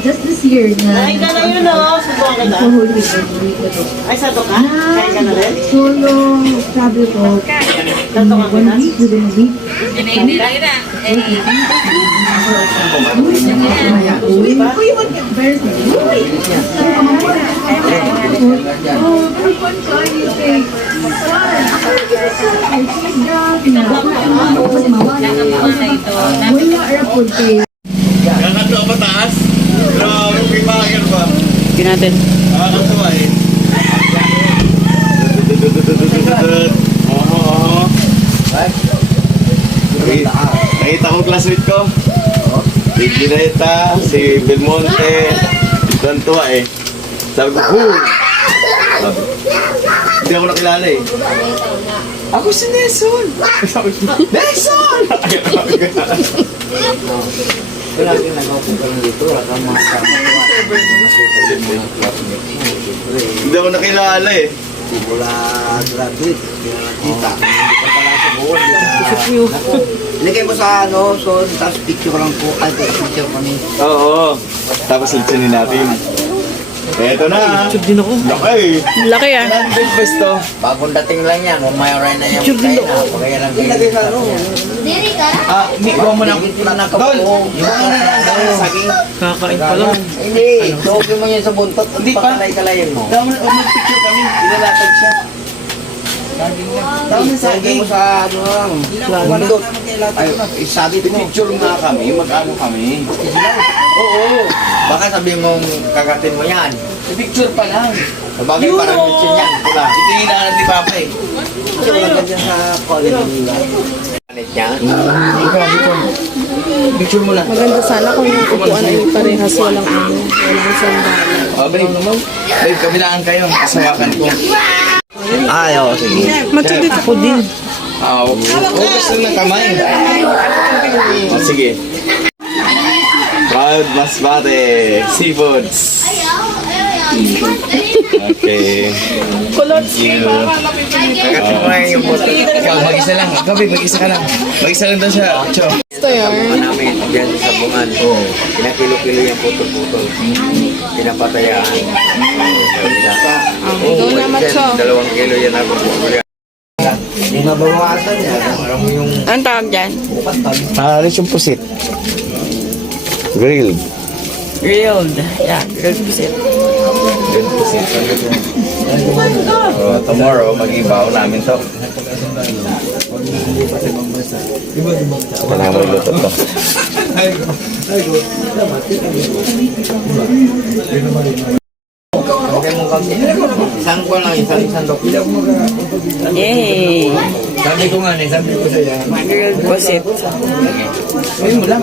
Just this year na. Ay, ka na yun o. Subukan ka na. Whole week ko to. Ay, sato ka? Kain ka na rin? Solo travel ko. Sato ka 1 week, within a week. Kakatuwa pataas? Grabe, may makakil pa. natin. Kakatuwa eh. Oo. Nakita ko classmate ko. Si Gineta, si Belmonte. Tuwa eh. Sabi ko, boom! Sabi, hindi ako nakilala eh. Ako si Nelson! Sabi ko, Nelson! Wala rin nag-open ka lang dito, wala kang mga Hindi ako nakilala eh. wala graduate, hindi na nakita. Hindi ka pala sa buwan. Ilagay mo sa ano, so tapos picture lang po, ay picture kami. Oo. Tapos litsinin natin. Eto na. Tube din ako. Laki. Laki ah. Big besto. Bagong dating lang yan, mamaya rin na yung kain na. Pagkaya lang kayo. Huwag mo na. Nakapong. Saging. Kakain pa lang. Hindi, sobrang mo yan sa buntot. Hindi pa. Pakalay-kalayin mo. Daw mag-picture kami. Ilalatag siya. Daw Ilagay mo sa ano lang. Buntot. Ay, sabi mo. Picture nga kami. Mag-ano kami. Oo. Baka sabi mong kagatin mo yan. Picture pa lang. Sabagay parang mitsin yan. Pula. Ito yung hinahanap ni Papa eh. Kasi wala ka dyan sa college nila. Anit niya? Picture mo lang. Maganda sana kung yung upuan ay parehas, walang ano, walang sandali. Oh, babe. Babe, kabilaan kayo. Kasawakan ko. Ay, oo, sige. Matulid ako din. Focus lang ng kamay. Oh, sige. Proud Masbate Seafoods. Okay. Kulots Thank you. Kagatin mo ngayon yung buntot. Ikaw, mag-isa lang. Ikaw, babe, mag-isa ka lang. Mag-isa lang daw siya. Cho. Gusto yun. Namin dyan sa bungan. Pinakilo-kilo yung putol-putol. Pinapatayaan. Ikaw na, Macho. 2 kilo yan ako. Hindi mabawasan yan. Alam mo yung Anong tawag dyan? Alis yung pusit. Grilled. Grilled. Yeah, grilled pusit. Grilled pusit. Tomorrow, mag-ibaw namin to. Wala mo luto to. isang ko lang, isang sandok. Yay! Sabi ko nga, sabi ko sa'yo. Grilled pusit. Ayun mo lang.